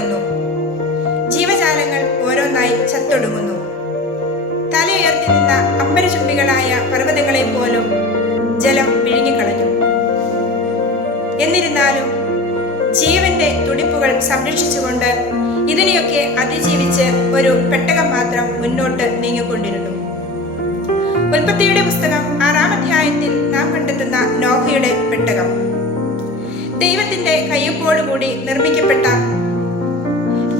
കീഴടങ്ങുന്നു. ജീവജാലങ്ങൾ ഓരോന്നായി ചത്തൊടുങ്ങുന്നു. തലയുയർത്തി നിന്ന അമ്പരചുംബികളായ പർവ്വതങ്ങളെ പോലും ജലം വിഴുങ്ങിക്കളഞ്ഞു. എന്നിരുന്നാലും ജീവന്റെ തുടിപ്പുകൾ സംരക്ഷിച്ചുകൊണ്ട് ഇതിനെയൊക്കെ അതിജീവിച്ച് ഒരു പെട്ടകം മാത്രം മുന്നോട്ട് നീങ്ങിക്കൊണ്ടിരുന്നു. ഉൽപ്പത്തിയുടെ പുസ്തകം 6-ാം അധ്യായത്തിൽ നാം കണ്ടെത്തുന്ന നോഹയുടെ പെട്ടകം ദൈവത്തിന്റെ കയ്യൊപ്പോടുകൂടി നിർമ്മിക്കപ്പെട്ട,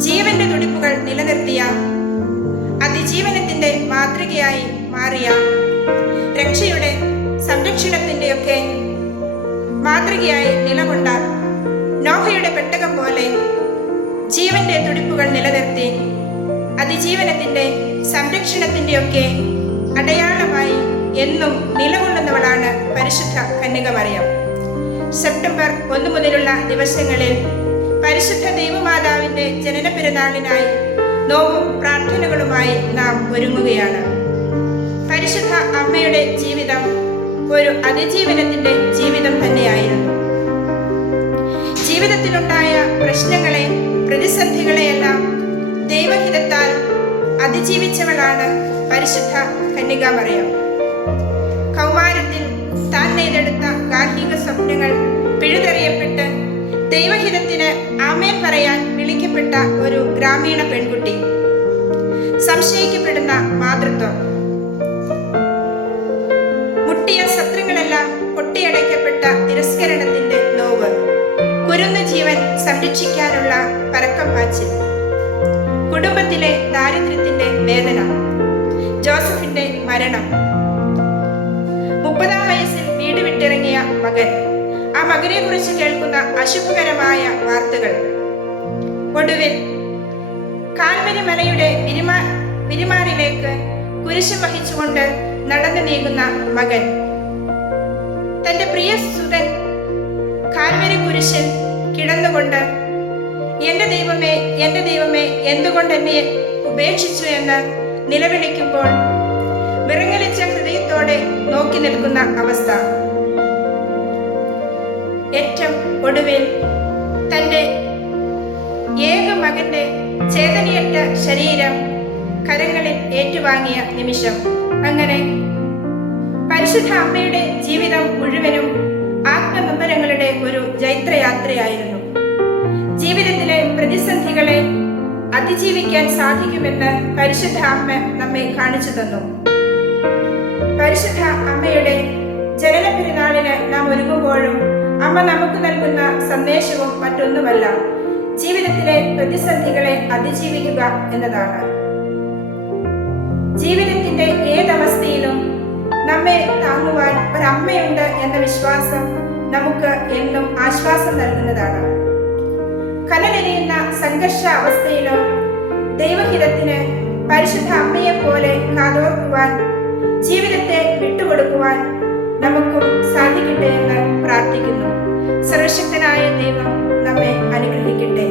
ജീവന്റെ തുടിപ്പുകൾ നിലനിർത്തിയ, അതിജീവനത്തിന്റെ മാതൃകയായി മാറിയ, രക്ഷയുടെ സംരക്ഷണത്തിന്റെയൊക്കെ മാതൃകയായി നിലകൊണ്ട നോഹയുടെ പെട്ടകം പോലെ ജീവന്റെ തുടിപ്പുകൾ നിലനിർത്തി അതിജീവനത്തിന്റെ സംരക്ഷണത്തിന്റെയൊക്കെ അടയാളമായി എന്നും നിലകൊള്ളുന്നവളാണ് പരിശുദ്ധ കന്യകമറിയം. സെപ്റ്റംബർ 1 മുതലുള്ള ദിവസങ്ങളിൽ പരിശുദ്ധ ദൈവമാതാവിന്റെ ജനന പെരുന്നാളിനായി നോവും പ്രാർത്ഥനകളുമായി നാം ഒരുങ്ങുകയാണ്. പരിശുദ്ധ അമ്മയുടെ ജീവിതം ഒരു അതിജീവനത്തിന്റെ ജീവിതം തന്നെയായിരുന്നു. ജീവിതത്തിലുണ്ടായ പ്രശ്നങ്ങളെ, പ്രതിസന്ധികളെയെല്ലാം ദൈവഹിതത്താൽ അതിജീവിച്ചവളാണ് പരിശുദ്ധ കന്യകാമറിയം. കൗമാരത്തിൽ താൻ നെയ്തെടുത്ത ഗാർഹിക സ്വപ്നങ്ങൾ പിഴുതെറിയപ്പെട്ട് ദൈവഹിതത്തിന് ആമേൻ പറയാൻ വിളിക്കപ്പെട്ട ഒരു ഗ്രാമീണ പെൺകുട്ടി, സംശയിക്കപ്പെടുന്ന മാതൃത്വം, മുട്ടിയ ശത്രുക്കളെല്ലാം പൊട്ടിയടയ്ക്കപ്പെട്ട തിരസ്കരണത്തിന്റെ നോവ്, കുരുന്നു ജീവൻ സംരക്ഷിക്കാനുള്ള പരക്കം പാച്ചിൽ, കുടുംബത്തിലെ ദാരിദ്ര്യത്തിന്റെ വേദന, ജോസഫിന്റെ മരണം, 30-ാം വയസ്സിൽ വീട് വിട്ടിറങ്ങിയ മകൻ, ആ മകനെ കുറിച്ച് കേൾക്കുന്ന അശുഭകരമായ വാർത്തകൾ, ഒടുവിൽ കാൽവരി മലയുടെ വിരിമാറിലേക്ക് കുരിശ് വഹിച്ചുകൊണ്ട് നടന്നു നീങ്ങുന്ന മകൻ, തന്റെ പ്രിയ സുതൻ കാൽവരി കുരിശിൽ കിടന്നുകൊണ്ട് എന്റെ ദൈവമേ, എന്റെ ദൈവമേ, എന്തുകൊണ്ട് എന്നെ ഉപേക്ഷിച്ചു എന്ന് നിലവിളിക്കുമ്പോൾ വിറങ്ങലിച്ച ഹൃദയത്തോടെ നോക്കി നിൽക്കുന്ന അവസ്ഥ. ഏറ്റവും ഒടുവിൽ തന്റെ ഏക മകന്റെ ചേതനയറ്റ ശരീരം കരങ്ങളിൽ ഏറ്റുവാങ്ങിയ നിമിഷം. അങ്ങനെ പരിശുദ്ധ അമ്മയുടെ ജീവിതം മുഴുവനും ആത്മനൊമ്പരങ്ങളുടെ ഒരു ജൈത്രയാത്രയായിരുന്നു. ജീവിതത്തിലെ പ്രതിസന്ധികളെ അതിജീവിക്കാൻ സാധിക്കുമെന്ന് പരിശുദ്ധ അമ്മ നമ്മെ കാണിച്ചു തന്നു. പരിശുദ്ധ അമ്മയുടെ ജനന പെരുന്നാളിന് നാം ഒരുങ്ങുമ്പോഴും അമ്മ നമുക്ക് നൽകുന്ന സന്ദേശവും മറ്റൊന്നുമല്ല, ജീവിതത്തിലെ പ്രതിസന്ധികളെ അതിജീവിക്കുക എന്നതാണ്. ജീവിതത്തിന്റെ ഏതവസ്ഥയിലും നമ്മെ താങ്ങുവാൻ ഒരമ്മയുണ്ട് എന്ന വിശ്വാസം നമുക്ക് എന്നും ആശ്വാസം നൽകുന്നതാണ്. കനലെരിയുന്ന സംഘർഷ അവസ്ഥയിലും ദൈവഹിതത്തിന് പരിശുദ്ധ അമ്മയെ പോലെ കാതോർക്കുവാൻ, ജീവിതത്തെ വിട്ടുകൊടുക്കുവാൻ നമുക്കും സാധിക്കട്ടെ എന്ന് പ്രാർത്ഥിക്കുന്നു. സർവശക്തനായ ദൈവം നമ്മെ അനുഗ്രഹിക്കട്ടെ.